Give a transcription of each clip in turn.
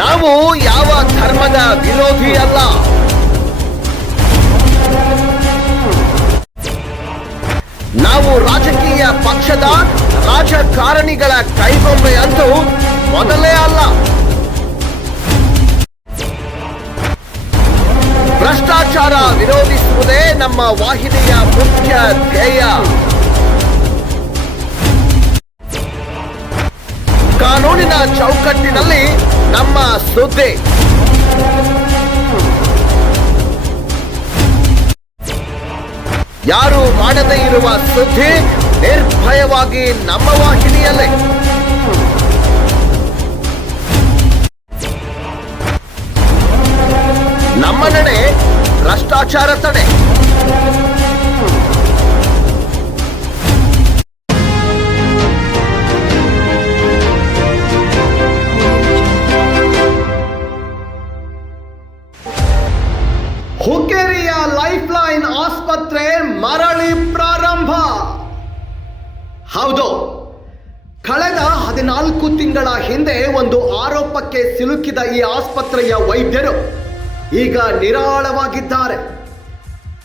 ನಾವು ಯಾವ ಧರ್ಮದ ವಿರೋಧಿ ಅಲ್ಲ. ನಾವು ರಾಜಕೀಯ ಪಕ್ಷದ ರಾಜಕಾರಣಿಗಳ ಕೈಗೊಂಬೆ ಅಂತೂ ಮೊದಲೇ ಅಲ್ಲ. ಭ್ರಷ್ಟಾಚಾರ ವಿರೋಧಿಸುವುದೇ ನಮ್ಮ ವಾಹಿನಿಯ ಮುಖ್ಯ ಧ್ಯೇಯ. ಕಾನೂನಿನ ಚೌಕಟ್ಟಿನಲ್ಲಿ ನಮ್ಮ ಸುದ್ದಿ. ಯಾರು ಮಾಡದೇ ಇರುವ ಸುದ್ದಿ ನಿರ್ಭಯವಾಗಿ ನಮ್ಮ ವಾಹಿನಿಯಲ್ಲೇ. ನಮ್ಮ ನಡೆ ಭ್ರಷ್ಟಾಚಾರ ತಡೆ. ಹುಕ್ಕೇರಿಯ ಲೈಫ್ ಲೈನ್ ಆಸ್ಪತ್ರೆ ಮರಳಿ ಪ್ರಾರಂಭ. ಹೌದು, ಕಳೆದ 14 ತಿಂಗಳ ಹಿಂದೆ ಒಂದು ಆರೋಪಕ್ಕೆ ಸಿಲುಕಿದ ಈ ಆಸ್ಪತ್ರೆಯ ವೈದ್ಯರು ಈಗ ನಿರಾಳವಾಗಿದ್ದಾರೆ.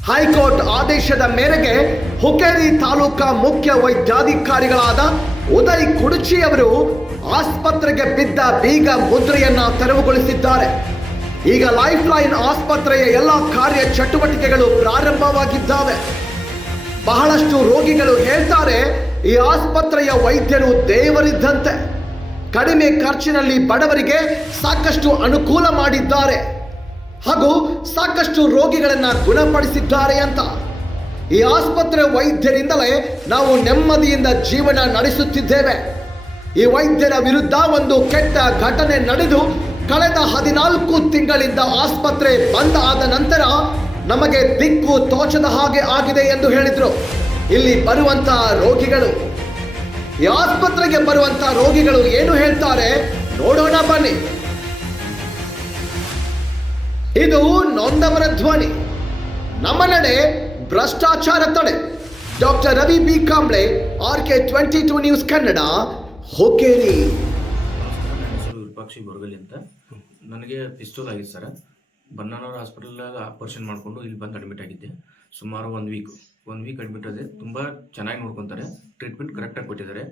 ಹೈಕೋರ್ಟ್ ಆದೇಶದ ಮೇರೆಗೆ ಹುಕ್ಕೇರಿ ತಾಲೂಕಾ ಮುಖ್ಯ ವೈದ್ಯಾಧಿಕಾರಿಗಳಾದ ಉದಯ್ ಕುಡುಚಿ ಅವರು ಆಸ್ಪತ್ರೆಗೆ ಬಿದ್ದ ಬೀಗ ಮುದ್ರೆಯನ್ನ ತೆರವುಗೊಳಿಸಿದ್ದಾರೆ. ಈಗ ಲೈಫ್ ಲೈನ್ ಆಸ್ಪತ್ರೆಯ ಎಲ್ಲ ಕಾರ್ಯ ಚಟುವಟಿಕೆಗಳು ಪ್ರಾರಂಭವಾಗಿದ್ದಾವೆ. ಬಹಳಷ್ಟು ರೋಗಿಗಳು ಹೇಳ್ತಾರೆ, ಈ ಆಸ್ಪತ್ರೆಯ ವೈದ್ಯರು ದೇವರಿದ್ದಂತೆ. ಕಡಿಮೆ ಖರ್ಚಿನಲ್ಲಿ ಬಡವರಿಗೆ ಸಾಕಷ್ಟು ಅನುಕೂಲ ಮಾಡಿದ್ದಾರೆ ಹಾಗೂ ಸಾಕಷ್ಟು ರೋಗಿಗಳನ್ನ ಗುಣಪಡಿಸಿದ್ದಾರೆ ಅಂತ. ಈ ಆಸ್ಪತ್ರೆ ವೈದ್ಯರಿಂದಲೇ ನಾವು ನೆಮ್ಮದಿಯಿಂದ ಜೀವನ ನಡೆಸುತ್ತಿದ್ದೇವೆ. ಈ ವೈದ್ಯರ ವಿರುದ್ಧ ಒಂದು ಕೆಟ್ಟ ಘಟನೆ ನಡೆದು ಕಳೆದ 14 ತಿಂಗಳಿಂದ ಆಸ್ಪತ್ರೆ ಬಂದ್ ಆದ ನಂತರ ನಮಗೆ ದಿಕ್ಕು ತೋಚದ ಹಾಗೆ ಆಗಿದೆ ಎಂದು ಹೇಳಿದ್ರು ಇಲ್ಲಿ ಬರುವಂತಹ ರೋಗಿಗಳು. ಈ ಆಸ್ಪತ್ರೆಗೆ ಬರುವಂತಹ ರೋಗಿಗಳು ಏನು ಹೇಳ್ತಾರೆ ನೋಡೋಣ ಬನ್ನಿ. ಇದು ನೊಂದವರ ಧ್ವನಿ. ನಮ್ಮ ನಡೆ ಭ್ರಷ್ಟಾಚಾರ ತಡೆ. Doctor Ravi B Kamble, RK 22 news Kannada, Hukkeri. Virupakshi Borgali ಅಂತ. ನನಗೆ ಪಿಸ್ತೂಲ್ ಆಗಿತ್ತು ಸರ್. ಬನ್ನನವರ ಹಾಸ್ಪಿಟಲ್ನಾಗ ಆಪರೇಷನ್ ಮಾಡಿಕೊಂಡು ಇಲ್ಲಿ ಬಂದು ಅಡ್ಮಿಟ್ ಆಗಿದ್ದೆ. ಸುಮಾರು ಒಂದು ವೀಕ್ ಅಡ್ಮಿಟ್ ಆದೆ. ತುಂಬ ಚೆನ್ನಾಗಿ ನೋಡ್ಕೊತಾರೆ, ಟ್ರೀಟ್ಮೆಂಟ್ ಕರೆಕ್ಟಾಗಿ ಕೊಟ್ಟಿದ್ದಾರೆ.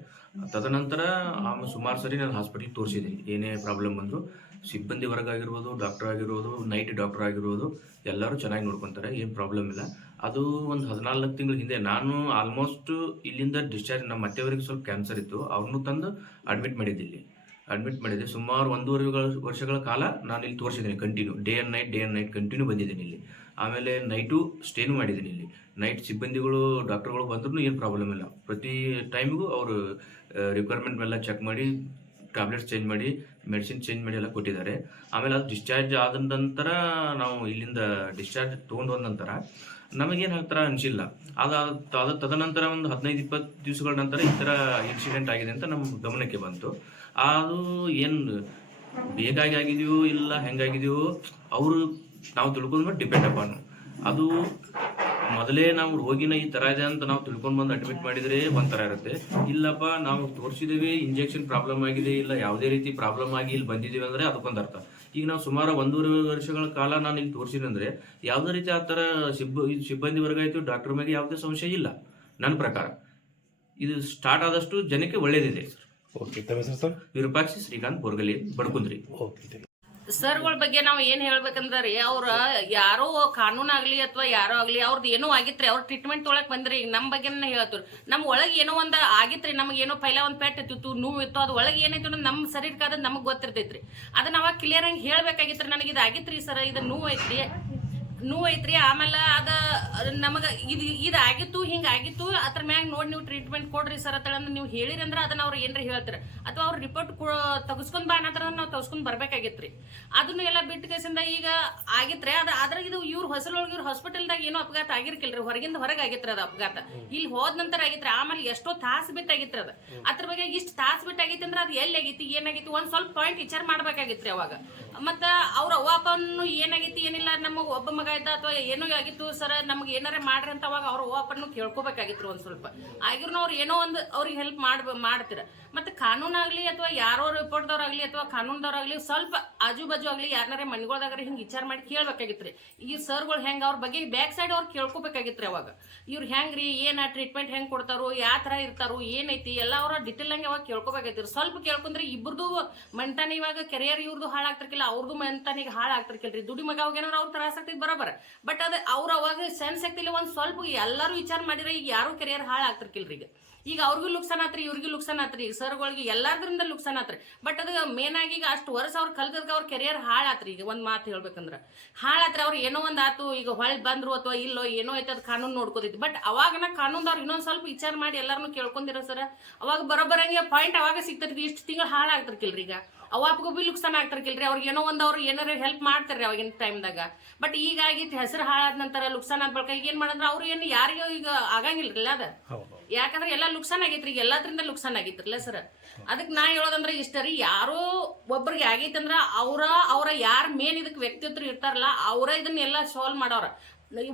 ತದನಂತರ ಆಮೇಲೆ ಸುಮಾರು ಸರಿ ನಾನು ಹಾಸ್ಪಿಟ್ಲಿಗೆ ತೋರಿಸಿದ್ದೀನಿ. ಏನೇ ಪ್ರಾಬ್ಲಮ್ ಬಂದರೂ ಸಿಬ್ಬಂದಿ ವರ್ಗ ಆಗಿರ್ಬೋದು, ಡಾಕ್ಟರ್ ಆಗಿರ್ಬೋದು, ನೈಟ್ ಡಾಕ್ಟರ್ ಆಗಿರ್ಬೋದು, ಎಲ್ಲರೂ ಚೆನ್ನಾಗಿ ನೋಡ್ಕೊತಾರೆ, ಏನು ಪ್ರಾಬ್ಲಮ್ ಇಲ್ಲ. ಅದು ಒಂದು 14 ತಿಂಗಳ ಹಿಂದೆ ನಾನು ಆಲ್ಮೋಸ್ಟ್ ಇಲ್ಲಿಂದ ಡಿಸ್ಚಾರ್ಜ್, ನಮ್ಮ ಮತ್ತೆಯವರಿಗೆ ಸ್ವಲ್ಪ ಕ್ಯಾನ್ಸರ್ ಇತ್ತು, ಅವ್ರನ್ನೂ ತಂದು ಅಡ್ಮಿಟ್ ಮಾಡಿದ್ದೆ. ಸುಮಾರು 1.5 ವರ್ಷಗಳ ಕಾಲ ನಾನು ಇಲ್ಲಿ ತೋರಿಸಿದ್ದೀನಿ. Continue day and night continue ಬಂದಿದ್ದೀನಿ ಇಲ್ಲಿ. ಆಮೇಲೆ ನೈಟು ಸ್ಟೇನು ಮಾಡಿದ್ದೀನಿ ಇಲ್ಲಿ. ನೈಟ್ ಸಿಬ್ಬಂದಿಗಳು ಡಾಕ್ಟರ್ಗಳು ಬಂದ್ರೂ ಏನು ಪ್ರಾಬ್ಲಮ್ ಇಲ್ಲ. ಪ್ರತಿ ಟೈಮಿಗೂ ಅವರು ರಿಕ್ವೈರ್ಮೆಂಟ್ ಎಲ್ಲ ಚೆಕ್ ಮಾಡಿ, ಟ್ಯಾಬ್ಲೆಟ್ಸ್ ಚೇಂಜ್ ಮಾಡಿ, ಮೆಡಿಸಿನ್ ಚೇಂಜ್ ಮಾಡಿ ಎಲ್ಲ ಕೊಟ್ಟಿದ್ದಾರೆ. ಆಮೇಲೆ ಅದು ಡಿಸ್ಚಾರ್ಜ್ ಆದ ನಂತರ ನಾವು ಇಲ್ಲಿಂದ ಡಿಸ್ಚಾರ್ಜ್ ತೊಗೊಂಡು ಬಂದ ನಂತರ ನಮಗೇನು ಥರ ಅನಿಸಿಲ್ಲ. ಅದು ತದನಂತರ ಒಂದು 15-20 ದಿವಸಗಳ ನಂತರ ಈ ಥರ ಇನ್ಸಿಡೆಂಟ್ ಆಗಿದೆ ಅಂತ ನಮ್ಮ ಗಮನಕ್ಕೆ ಬಂತು. ಅದು ಏನು ಬೇಕಾಗಿ ಆಗಿದೆಯೋ ಇಲ್ಲ ಹೆಂಗಾಗಿದೆಯೋ ಅವರು ನಾವು ತಿಳ್ಕೊಂಡ್ಮೇಲೆ ಡಿಪೆಂಡ್ ಅಪಾನ್. ಅದು ಮೊದಲೇ ನಾವು ರೋಗಿನ ಈ ಥರ ಇದೆ ಅಂತ ನಾವು ತಿಳ್ಕೊಂಡು ಬಂದು ಅಡ್ಮಿಟ್ ಮಾಡಿದರೆ ಒಂಥರ ಇರುತ್ತೆ. ಇಲ್ಲಪ್ಪ ನಾವು ತೋರಿಸಿದ್ದೀವಿ, ಇಂಜೆಕ್ಷನ್ ಪ್ರಾಬ್ಲಮ್ ಆಗಿದೆ, ಇಲ್ಲ ಯಾವುದೇ ರೀತಿ ಪ್ರಾಬ್ಲಮ್ ಆಗಿ ಇಲ್ಲಿ ಬಂದಿದ್ದೀವಿ ಅಂದರೆ ಅದಕ್ಕೊಂದು ಅರ್ಥ. ಈಗ ನಾವು ಸುಮಾರು 1.5 ವರ್ಷಗಳ ಕಾಲ ನಾನು ಇಲ್ಲಿ ತೋರಿಸಿದೆ ಅಂದರೆ ಯಾವುದೇ ರೀತಿ ಆ ಥರ ಸಿಬ್ಬಂದಿ ವರ್ಗ ಆಯಿತು, ಡಾಕ್ಟರ್ ಮೇಲೆ ಯಾವುದೇ ಸಂಶಯ ಇಲ್ಲ ನನ್ನ ಪ್ರಕಾರ. ಇದು ಸ್ಟಾರ್ಟ್ ಆದಷ್ಟು ಜನಕ್ಕೆ ಒಳ್ಳೇದಿದೆ ಸರ್. ಓಕೆ, ತಮ್ಮ ಹೆಸರು ಸರ್? ವಿರೂಪಾಕ್ಷಿ ಶ್ರೀಕಾಂತ್ ಬೋರ್ಗಲಿ, ಬಡ್ಕುಂದ್ರಿ. ಓಕೆ. ಸರ್ಗಳ ಬಗ್ಗೆ ನಾವು ಏನ್ ಹೇಳ್ಬೇಕಂದ್ರೆ ಅವ್ರ ಯಾರೋ ಕಾನೂನಾಗ್ಲಿ ಅಥವಾ ಯಾರೋ ಆಗ್ಲಿ ಅವ್ರದ್ದು ಏನೋ ಆಗಿತ್ರಿ, ಅವ್ರ ಟ್ರೀಟ್ಮೆಂಟ್ ತೊಳಕ್ ಬಂದ್ರಿ. ನಮ್ ಬಗ್ಗೆ ಹೇಳ್ತಾರೆ, ನಮ್ ಒಳಗೆ ಏನೋ ಒಂದ್ ಆಗಿತ್ರಿ, ನಮ್ಗೆ ಏನೋ ಪೈಲ ಒಂದ್ ಪೆಟ್ ಇತ್ತು, ನೋವು ಇತ್ತು, ಅದು ಒಳಗೆ ಏನೈತಿ ಅನ್ನೋದು ನಮ್ಮ ಶರೀರಕ್ಕಾದ ನಮಗ್ ಗೊತ್ತಿರ್ತೈತ್ರಿ. ಅದನ್ನ ಅವಾಗ ಕ್ಲಿಯರ್ ಆಗಿ ಹೇಳ್ಬೇಕಾಗಿತ್ರಿ, ನನಗೆ ಇದು ಆಗಿತ್ರಿ ಸರ್, ಇದು ನೋವು ಐತ್ರಿ. ಆಮೇಲೆ ಅದ ನಮಗ ಇದು ಆಗಿತ್ತು, ಹಿಂಗಾಗಿತ್ತು, ಅದ್ರ ಮ್ಯಾಗ ನೋಡಿ ನೀವು ಟ್ರೀಟ್ಮೆಂಟ್ ಕೊಡ್ರಿ ಸರ್ ಅಂತಂದ್ರೆ ನೀವು ಹೇಳಿರಿ ಅಂದ್ರೆ ಅದನ್ನ ಅವ್ರು ಏನ್ರಿ ಹೇಳ್ತಾರೆ, ಅಥವಾ ಅವ್ರ ರಿಪೋರ್ಟ್ ತಗಸ್ಕೊಂಡ್ ಬಾ ಅನ್ನತ್ರ ನಾವು ತಗಸ್ಕೊಂಡ್ ಬರ್ಬೇಕಾಗಿತ್ರಿ. ಅದನ್ನು ಎಲ್ಲ ಬಿಟ್ಟು ಕೇಸಿಂದ ಈಗ ಆಗಿತ್ರಿ. ಅದ್ರ ಇದು ಇವ್ರ ಹೊಸಲೊಳಗೆ ಇವ್ರ ಹಾಸ್ಪಿಟಲ್ದಾಗ ಏನೋ ಅಪಘಾತ ಆಗಿರ್ಕಿಲ್ರಿ, ಹೊರಗಿಂದ ಹೊರಗೆ ಆಗಿತ್ರಿ ಅದು ಅಪಘಾತ. ಇಲ್ಲಿ ಹೋದ ನಂತರ ಆಗಿತ್ರಿ. ಆಮೇಲೆ ಎಷ್ಟೋ ತಾಸು ಬಿಟ್ಟಾಗಿತ್ರಿ ಅದು. ಅದ್ರ ಬಗ್ಗೆ ಇಷ್ಟು ತಾಸು ಬಿಟ್ಟಾಗಿತ್ತು ಅಂದ್ರೆ ಅದು ಎಲ್ಲಿ ಆಗೈತಿ, ಏನಾಗೈತಿ, ಒಂದ್ ಸ್ವಲ್ಪ ಪಾಯಿಂಟ್ ವಿಚಾರ ಮಾಡ್ಬೇಕಾಗಿತ್ರಿ. ಅವಾಗ ಮತ್ತು ಅವ್ರ ಅವ್ವ ಅಪ್ಪನು ಏನಾಗೈತಿ ಏನಿಲ್ಲ ನಮಗೆ ಒಬ್ಬ ಮಗ ಇದ್ದ ಅಥವಾ ಏನೋ ಆಗಿತ್ತು ಸರ್ ನಮ್ಗೆ ಏನಾರೇ ಮಾಡ್ರಿ ಅಂತ ಅವಾಗ ಅವ್ರ ಅವ್ವ ಅಪ್ಪನು ಕೇಳ್ಕೊಬೇಕಾಗಿತ್ತು ಒಂದು ಸ್ವಲ್ಪ ಆಗಿರೂ ಅವ್ರು ಏನೋ ಒಂದು ಅವ್ರಿಗೆ ಹೆಲ್ಪ್ ಮಾಡ್ತೀರ ಮತ್ತು ಕಾನೂನಾಗಲಿ ಅಥವಾ ಯಾರೋ ರಿಪೋರ್ಟ್ದವ್ರಾಗಲಿ ಅಥವಾ ಕಾನೂನ್ದವ್ರಾಗಲಿ ಸ್ವಲ್ಪ ಆಜು ಬಾಜು ಆಗಲಿ ಯಾರನ್ನಾರೇ ಮನೆಗಳ್ದಾಗ್ರೆ ಹಿಂಗೆ ವಿಚಾರ ಮಾಡಿ ಕೇಳ್ಬೇಕಾಗಿತ್ತು ರೀ ಈ ಸರ್ಗಳು ಹೆಂಗೆ ಅವ್ರ ಬಗ್ಗೆ ಬ್ಯಾಕ್ ಸೈಡ್ ಅವ್ರು ಕೇಳ್ಕೊಬೇಕಾಗಿತ್ತು ರೀ ಅವಾಗ ಇವ್ರು ಹೆಂಗೆ ರೀ ಏನು ಟ್ರೀಟ್ಮೆಂಟ್ ಹೆಂಗೆ ಕೊಡ್ತಾರೋ ಯಾವ ಥರ ಇರ್ತಾರೋ ಏನೈತಿ ಎಲ್ಲ ಅವ್ರ ಡಿಟೇಲ್ ಹಂಗೆ ಅವಾಗ ಕೇಳ್ಕೊಬೇಕಾಗಿತ್ತು ಸ್ವಲ್ಪ ಕೇಳ್ಕೊಂಡ್ರೆ ಇಬ್ಬರದು ಮಂತಾನೆ ಇವಾಗ ಕೆರಿಯರ್ ಇವ್ರದ್ದು ಹಾಳಾಗ್ತಿರ್ಕಿಲ್ಲ ಅವ್ರದ್ದು ಮಂತಾನಿಗೆ ಹಾಳಾಗ್ತಿರ್ಕಿಲ್ರಿ ದುಡಿ ಮಗ ಅವಾಗ ಏನಾರು ಅವ್ರು ತ್ರಾಸ ಆಗ್ತಿದ್ ಬರೋಬರ ಬಟ್ ಅದು ಅವ್ರು ಅವಾಗ ಸೆನ್ಸ್ ಆಗ್ತಿಲ್ಲ ಒಂದು ಸ್ವಲ್ಪ ಎಲ್ಲರೂ ವಿಚಾರ ಮಾಡಿದ್ರೆ ಈಗ ಯಾರು ಕೆರಿಯರ್ ಹಾಳಾಗ್ತಿರ್ಕಿಲ್ರಿ ಈಗ ಅವ್ರಿಗೂ ಲುಕ್ಸಾನ್ ಆತ್ರಿ ಇವ್ರಿಗೂ ಲುಕ್ಸಾನ್ ಆತ್ರಿ ಈಗ ಸರ್ಗಳಿಗೆ ಎಲ್ಲಾದ್ರಿಂದ ಲುಕ್ಸಾನ್ ಆತ್ರಿ ಬಟ್ ಅದು ಮೇನ್ ಆಗಿ ಈಗ ಅಷ್ಟು ವರ್ಷ ಅವ್ರು ಕಲ್ತದ್ಕ ಅವ್ರ ಕೆರಿಯರ್ ಹಾಳಾತ್ರಿ ಈಗ ಒಂದು ಮಾತು ಹೇಳ್ಬೇಕಂದ್ರೆ ಹಾಳಾತ್ರಿ ಅವ್ರು ಏನೋ ಒಂದು ಆತು ಈಗ ಹೊಳ್ ಬಂದ್ರು ಅಥವಾ ಇಲ್ಲೋ ಏನೋ ಐತೆ ಅದು ಕಾನೂನು ನೋಡ್ಕೋತೈತಿ ಬಟ್ ಅವಾಗನ ಕಾನೂನ್ದವ್ರು ಇನ್ನೊಂದು ಸ್ವಲ್ಪ ವಿಚಾರ ಮಾಡಿ ಎಲ್ಲಾರನು ಕೇಳ್ಕೊಂಡಿರೋ ಸರ್ ಅವಾಗ ಬರೋಬರಂಗೆ ಪಾಯಿಂಟ್ ಅವಾಗ ಸಿಗ್ತೈತಿ ಇಷ್ಟು ತಿಂಗಳು ಹಾಳಾಗ್ತಿರ್ಕಿಲ್ರಿ ಈಗ ಅವಾಪಗೂ ಬಿ ಲುಕ್ಸಾನ್ ಆಗ್ತಿರ್ಕಿಲ್ರಿ ಅವ್ರಿಗೆ ಏನೋ ಒಂದು ಅವ್ರು ಏನಾರ ಹೆಲ್ಪ್ ಮಾಡ್ತಾರ್ರಿ ಅವಾಗಿನ ಟೈಮ್ದಾಗ ಬಟ್ ಈಗ ಆಗಿತ್ತು ಹೆಸರು ಹಾಳಾದ ನಂತರ ಲುಕ್ಸಾನ್ ಆದ ಬಳಿಕ ಈಗ ಏನ್ ಮಾಡಂದ್ರೆ ಅವ್ರು ಏನು ಯಾರಿಗೂ ಈಗ ಆಗಂಗಿಲ್ರಿಲ್ಲ ಅದ ಯಾಕಂದ್ರೆ ಎಲ್ಲ ಲುಕ್ಸಾನ್ ಆಗೈತ್ರಿ ಈಗ ಎಲ್ಲದ್ರಿಂದ ಲುಕ್ಸಾನ್ ಆಗಿತ್ರಲ್ಲ ಸರ್ ಅದಕ್ಕೆ ನಾ ಹೇಳೋದಂದ್ರೆ ಇಷ್ಟ ರೀ ಯಾರೋ ಒಬ್ರಿಗೆ ಆಗೈತೆ ಅಂದ್ರ ಅವ್ರ ಯಾರು ಮೇನ್ ಇದಕ್ಕೆ ವ್ಯಕ್ತಿತ್ವ ಇರ್ತಾರಲ್ಲ ಅವರ ಇದನ್ನೆಲ್ಲ ಸಾಲ್ವ್ ಮಾಡೋರ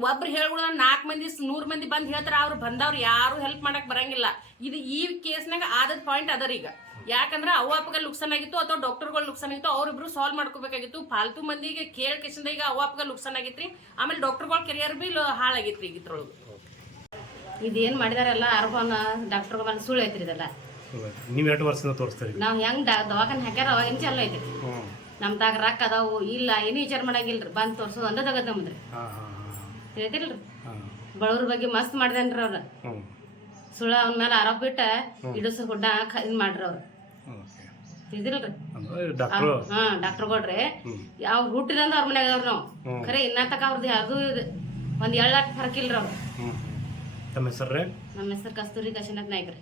ಒಬ್ರು ಹೇಳ್ಬಿಡ 4 ಮಂದಿ 100 ಮಂದಿ ಬಂದು ಹೇಳ್ತಾರ ಅವ್ರು ಬಂದವ್ರು ಯಾರು ಹೆಲ್ಪ್ ಮಾಡಕ್ ಬರಂಗಿಲ್ಲ ಇದು ಈ ಕೇಸ್ನಾಗ ಆದದ ಪಾಯಿಂಟ್ ಅದರ ಈಗ ಯಾಕಂದ್ರೆ ಅವ್ವ ಅಪ್ಪಗ ಲುಕ್ಸಾನ್ ಆಗಿತ್ತು ಅಥವಾ ಡಾಕ್ಟರ್ಗಳು ಲುಕ್ಸಾನ್ ಆಗಿತ್ತು ಅವ್ರಿಬ್ರು ಸಾಲ್ವ್ ಮಾಡ್ಕೋಬೇಕಾಗಿತ್ತು ಫಾಲ್ತು ಮಂದಿಗೆ ಕೇಳ್ಕೇಸಿಂದ ಈಗ ಅವ್ವ ಅಪ್ಪಗ ಲುಕ್ಸಾನ್ ಆಗಿತ್ರಿ ಆಮೇಲೆ ಡಾಕ್ಟರ್ಗಳ ಕೆರಿಯರ್ ಬಿ ಹಾಳಾಗಿತ್ರಿ ಈಗ ಇದ್ರೊಳಗೆ ಇದೇನು ಮಾಡಿದಾರಲ್ಲ ಅರ್ಬನ್ ಡಾಕ್ಟರ್ಗಳ ಮೇಲೆ ಸುಳ್ಳು ಐತ್ರಿ ಇದೆಲ್ಲ ನೀವು ಎಷ್ಟು ವರ್ಷದಿಂದ ತೋರಿಸ್ತೀರಿ ನಾವು ಹೆಂಗೆ ದವಾಖಾನೆ ಹಾಕ್ಯಾರ ಅವಾಗಿನ ಚಾಲು ಐತ್ರಿ ನಮ್ಮ ತಾಗ ರೊಕ್ಕ ಅದಾವು ಇಲ್ಲ ಏನು ವಿಚಾರ ಮಾಡಂಗಿಲ್ರಿ ಬಂದು ತೋರ್ಸೋದು ಅಂದ ತಗದ್ ನಮ್ದ್ರಿ ತಿಳಿತಿಲ್ರಿ ಬಡವ್ರ ಬಗ್ಗೆ ಮಸ್ತ್ ಮಾಡ್ದೇನ್ರಿ ಅವ್ರ ಸುಳ್ಳ ಅವನ ಮೇಲೆ ಆರೋಪ ಬಿಟ್ಟ ಇಡಸ ಹುಡ್ಡ ಇದು ಮಾಡ್ರಿ ಅವ್ರು ತಿಳಿದಿಲ್ರಿ ಹಾ ಡಾಕ್ಟರ್ಗಳ್ರಿ ಅವ್ರು ಹುಟ್ಟಿದಂದ ಅವ್ರ ಮನ್ಯಾಗ ಅವ್ರು ನಾವು ಖರೆ ಇನ್ನ ತಕ ಅವ್ರದ್ದು ಯಾವ್ದು ಒಂದ್ 7 ಲಕ್ಷ ಫರಕ್ ಇಲ್ರಿ ಅವ್ರು ನಮ್ಮ ಹೆಸರು ನಮ್ಮ ಹೆಸರು ಕಸ್ತೂರಿ ಕಾಶಿನಾಥ್ ನಾಯ್ಕ ರೀ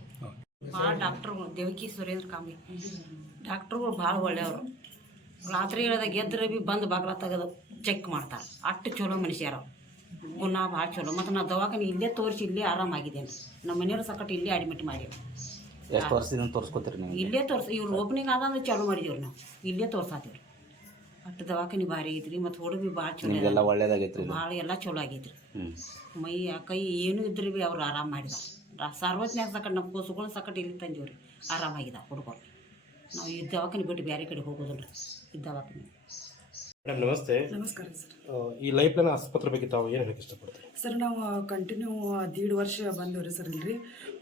ಭಾಳ ಡಾಕ್ಟ್ರುಗಳು ದೇವಕಿ ಸುರೇಂದ್ರ ಕಾಂಬಿ ಡಾಕ್ಟ್ರುಗಳು ಭಾಳ ಒಳ್ಳೆಯವರು ರಾತ್ರಿ ಹೇಳದಾಗ ಎದ್ರೆ ಭೀ ಬಂದು ಬಾಗ್ಲ ತೆಗೆದು ಚೆಕ್ ಮಾಡ್ತಾರೆ ಅಷ್ಟು ಚಲೋ ಮನುಷ್ಯರು ಗುಣ ಭಾಳ ಚಲೋ ಮತ್ತು ನಾವು ದವಾಖಾನೆ ಇಲ್ಲೇ ತೋರಿಸಿ ಇಲ್ಲೇ ಆರಾಮಾಗಿದ್ದೇನೆ ನಮ್ಮ ಮನೆಯವ್ರ ಸಕಟ್ ಇಲ್ಲೇ ಅಡ್ಮಿಟ್ ಮಾಡೀವಿ ಎಷ್ಟು ವರ್ಷದಿಂದ ತೋರಿಸ್ಕೊತೀರಿ ನೀವು ಇಲ್ಲೇ ತೋರಿಸಿ ಇವ್ರು ಓಪನಿಂಗ್ ಆದಂದ್ರೆ ಚಾಲೂ ಮಾಡಿದೀವ್ರಿ ನಾವು ಇಲ್ಲೇ ತೋರ್ಸಾತೀವ್ರಿ ಅಷ್ಟು ದವಾಖಾನೆ ಭಾರಿ ಆಗೈತ್ರಿ ಮತ್ತು ಹುಡುಗ ಭೀ ಭಾಳ ಚಲೋ ಎಲ್ಲ ಒಳ್ಳೇದಾಗೈತ್ರಿ ಭಾಳ ಎಲ್ಲ ಚಲೋ ಆಗೈತ್ರಿ ಮೈ ಕೈ ಏನೂ ಇದ್ರಿ ಭೀ ಅವ್ರು ಆರಾಮ ಮಾಡಿದಾರೆ ಸಾರ್ವಜನಿಕ ಸಕಟ್ ನಮ್ಮ ಕೂಸುಗಳ ಸಕಟ್ ಇಲ್ಲಿ ತಂದೀವ್ರಿ ಆರಾಮಾಗಿದ ಹುಡುಗರು ನಾವು ಈ ದವಾಖಾನೆ ಬಿಟ್ಟು ಬೇರೆ ಕಡೆ ಹೋಗೋದಿಲ್ಲ ಈ ದವಾಖಾನೆ. ಮೇಡಮ್ ನಮಸ್ತೆ. ನಮಸ್ಕಾರ ಸರ್. ಈ ಲೈಫ್ ಲೈನ್ ಆಸ್ಪತ್ರೆ ಬಗ್ಗೆ ತಾವು ಏನು ಹೇಳಕ್ಕೆ ಇಷ್ಟಪಡ್ತೀವಿ ಸರ್? ನಾವು ಕಂಟಿನ್ಯೂ 1.5 ವರ್ಷ ಬಂದವ್ರಿ ಸರ್ ಇಲ್ರಿ.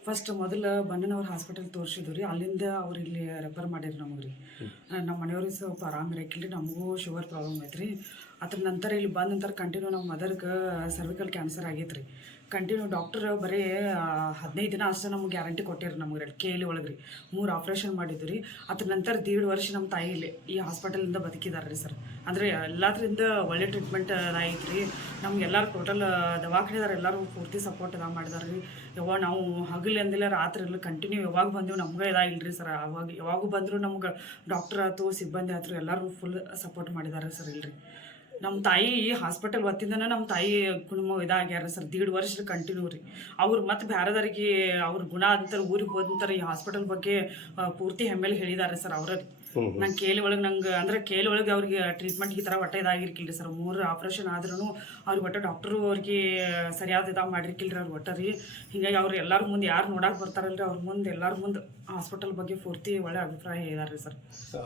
ಫಸ್ಟ್ ಮೊದಲು ಬಣ್ಣನವ್ರ ಹಾಸ್ಪಿಟಲ್ ತೋರಿಸಿದ್ವಿ ರೀ, ಅಲ್ಲಿಂದ ಅವ್ರು ಇಲ್ಲಿ ರೆಫರ್ ಮಾಡಿರಿ ನಮಗೆ ರೀ. ನಮ್ಮ ಮನೆಯವ್ರಿಗೆ ಸ್ವಲ್ಪ ಆರಾಮ ಇರಕ್ಕಿಲ್ಲ, ನಮಗೂ ಶುಗರ್ ಪ್ರಾಬ್ಲಮ್ ಐತ್ರಿ. ಅದ್ರ ನಂತರ ಇಲ್ಲಿ ಬಂದ ನಂತರ ಕಂಟಿನ್ಯೂ ನಮ್ಮ ಮದರ್ಗೆ ಸರ್ವಿಕಲ್ ಕ್ಯಾನ್ಸರ್ ಆಗೈತೆ ರೀ. ಕಂಟಿನ್ಯೂ ಡಾಕ್ಟರ್ ಬರೀ 15 ದಿನ ಅಷ್ಟೇ ನಮ್ಗೆ ಗ್ಯಾರಂಟಿ ಕೊಟ್ಟಿರಿ ನಮ್ಗೆ KL ಒಳಗೆ ರೀ. 3 ಆಪ್ರೇಷನ್ ಮಾಡಿದ್ವಿ ರೀ. ಅದ್ರ ನಂತರ 1.5 ವರ್ಷ ನಮ್ಮ ತಾಯಿ ಇಲ್ಲಿ ಈ ಹಾಸ್ಪಿಟಲಿಂದ ಬದುಕಿದ್ದಾರೆ ರೀ ಸರ್. ಅಂದರೆ ಎಲ್ಲದ್ರಿಂದ ಒಳ್ಳೆ ಟ್ರೀಟ್ಮೆಂಟ್ ಆಯ್ತು ರೀ. ನಮ್ಗೆಲ್ಲರೂ ಟೋಟಲ್ ದವಾಖಾನೆದಾರ ಎಲ್ಲರೂ ಪೂರ್ತಿ ಸಪೋರ್ಟ್ ಮಾಡಿದಾರೆ ರೀ. ಯಾವಾಗ ನಾವು ಹಗಲು ಅಂದಿಲ್ಲ ರಾತ್ರಿ ಇಲ್ಲ ಕಂಟಿನ್ಯೂ ಯಾವಾಗ ಬಂದೀವಿ ನಮ್ಗೆ ಇದಾಗಿಲ್ಲ ರೀ ಸರ್. ಅವಾಗ ಯಾವಾಗೂ ಬಂದರೂ ನಮ್ಗೆ ಡಾಕ್ಟರ್ ಆಯ್ತು ಸಿಬ್ಬಂದಿ ಆಯ್ತು ಎಲ್ಲರೂ ಫುಲ್ ಸಪೋರ್ಟ್ ಮಾಡಿದ್ದಾರೆ ಸರ್ ಇಲ್ರಿ. ನಮ್ಮ ತಾಯಿ ಹಾಸ್ಪಿಟಲ್ ಹೊತ್ತಿಂದನೇ ನಮ್ಮ ತಾಯಿ ಗುಣ ಇದಾಗ್ಯಾರ ಸರ್. 1.5 ವರ್ಷ ಕಂಟಿನ್ಯೂ ರೀ. ಅವ್ರು ಮತ್ತೆ ಬೇರೆದವ್ರಿಗೆ ಅವ್ರ ಗುಣ ಅಂತಾರೆ ಊರಿಗೆ ಹೋದಂತಾರೆ ಈ ಹಾಸ್ಪಿಟಲ್ ಬಗ್ಗೆ ಪೂರ್ತಿ ಹೆಮ್ಮೆಲೆ ಹೇಳಿದ್ದಾರೆ ಸರ್. ಅವ್ರ ನಂಗೆ KL ಒಳಗೆ ನಂಗೆ ಅಂದ್ರೆ KL ಒಳಗೆ ಅವ್ರಿಗೆ ಟ್ರೀಟ್ಮೆಂಟ್ ಈ ಥರ ಒಟ್ಟೆ ಇದಾಗಿರ್ಕಿಲ್ಲ ಸರ್. 3 ಆಪ್ರೇಷನ್ ಆದ್ರೂ ಅವ್ರಿಗೆ ಒಟ್ಟು ಡಾಕ್ಟ್ರು ಅವ್ರಿಗೆ ಸರಿಯಾದ ಇದಾಗಿ ಮಾಡಿರ್ಕಿಲ್ರಿ ಅವ್ರು ಒಟ್ಟ ರೀ. ಹೀಗಾಗಿ ಅವ್ರು ಎಲ್ಲರ ಮುಂದೆ ಯಾರು ನೋಡಕ್ಕೆ ಬರ್ತಾರಲ್ರಿ ಅವ್ರ ಮುಂದೆ ಎಲ್ಲರ ಮುಂದೆ ಹಾಸ್ಪಿಟಲ್ ಬಗ್ಗೆ ಪೂರ್ತಿ ಒಳ್ಳೆ ಅಭಿಪ್ರಾಯ ಇದಾರೆ ಸರ್.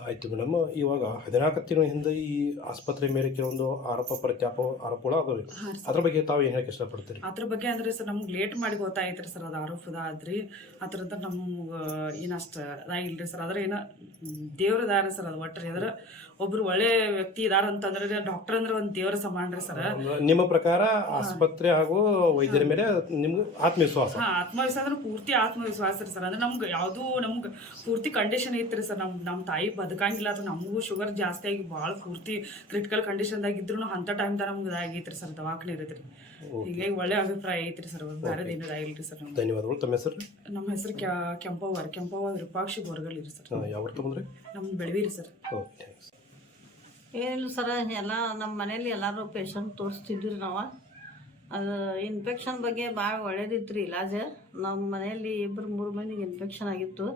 ಆಯ್ತು ಮೇಡಮ್. ಇವಾಗ 14 ತಿಂಗಳ ಹಿಂದೆ ಈ ಆಸ್ಪತ್ರೆ ಮೇಲೆ ಕೆಲವೊಂದು ಆರೋಪ ಆರೋಪಗಳು ಅದಾವೆ, ಅದ್ರ ಬಗ್ಗೆ ತಾವು ಏನು ಹೇಳಕ್ಕೆ ಇಷ್ಟಪಡ್ತೀರಿ? ಅದ್ರ ಬಗ್ಗೆ ಅಂದ್ರೆ ಸರ್ ನಮ್ಗೆ ಲೇಟ್ ಮಾಡಿ ಗೊತ್ತಾಯ್ತು ರೀ ಸರ್. ಅದು ಆರೋಪದ ಆದ್ರಿ ಅದ್ರಂತ ನಮ್ಗೆ ಏನಷ್ಟು ಇದಾಗಿಲ್ರಿ ಸರ್. ಅದ್ರ ಏನೋ ದೇವ್ರದಾರ ಸರ್. ಅದು ಒಟ್ಟರಿ ಅದ್ರ ಒಬ್ರು ಒಳ್ಳೆ ವ್ಯಕ್ತಿ ಇದಾರ ಅಂತಂದ್ರೆ ಡಾಕ್ಟರ್ ಅಂದ್ರೆ ಒಂದು ದೇವರ ಸಮಾನ ರೀ ಸರ್. ನಿಮ್ಮ ಪ್ರಕಾರ ಆಸ್ಪತ್ರೆ ಹಾಗೂ ವೈದ್ಯರ ಮೇಲೆ ನಿಮ್ಗೆ ಆತ್ಮವಿಶ್ವಾಸ? ಆತ್ಮವಿಶ್ವಾಸ ಅಂದ್ರೆ ಪೂರ್ತಿ ಆತ್ಮವಿಶ್ವಾಸ ರೀ ಸರ್. ಅಂದ್ರೆ ನಮ್ಗೆ ಯಾವುದು ನಮ್ಗೆ ಪೂರ್ತಿ ಕಂಡೀಷನ್ ಐತ್ರಿ ಸರ್. ನಮ್ಮ ತಾಯಿ ಬದುಕಂಗಿಲ್ಲ ಅಥವಾ ನಮಗೂ ಶುಗರ್ ಜಾಸ್ತಿ ಆಗಿ ಭಾಳ ಪೂರ್ತಿ ಕ್ರಿಟಿಕಲ್ ಕಂಡೀಷನ್ದಾಗ ಇದ್ರು ಅಂಥ ಟೈಮ್ದಾಗ ನಮ್ಗೆ ಇದಾಗೈತ್ರಿ ಸರ್. ದವಾಖಾನೆ ಇರೈತ್ರಿ. ಹೀಗಾಗಿ ಒಳ್ಳೆ ಅಭಿಪ್ರಾಯ ಐತ್ರಿ ಸರ್. ಬೇರೆ ಏನು ಇದಾಗಿಲ್ರಿ ಸರ್. ಧನ್ಯವಾದಗಳು. ತಮ್ಮ ಹೆಸರು? ನಮ್ಮ ಹೆಸರು ಕೆಂಪವ್ವ ವಿರೂಪಾಕ್ಷಿ ಬೋರ್ಗಲ್ ರೀ ಸರ್. ಯಾವ ತಗೊಂಡ್ರಿ? ನಮ್ಮ ಬೆಳವೀರಿ ಸರ್. ಓಕೆ. ಏನಿಲ್ಲ ಸರ, ಎಲ್ಲ ನಮ್ಮ ಮನೇಲಿ ಎಲ್ಲರೂ ಪೇಷಂಟ್ ತೋರಿಸ್ತಿದ್ವಿ ನಾವು. ಅದು ಇನ್ಫೆಕ್ಷನ್ ಬಗ್ಗೆ ಭಾಳ ಒಳ್ಳೇದಿತ್ತು ರೀ ಇಲಾಜ. ನಮ್ಮ ಮನೆಯಲ್ಲಿ 2-3 ಮಂದಿಗೆ ಇನ್ಫೆಕ್ಷನ್ ಆಗಿತ್ತು.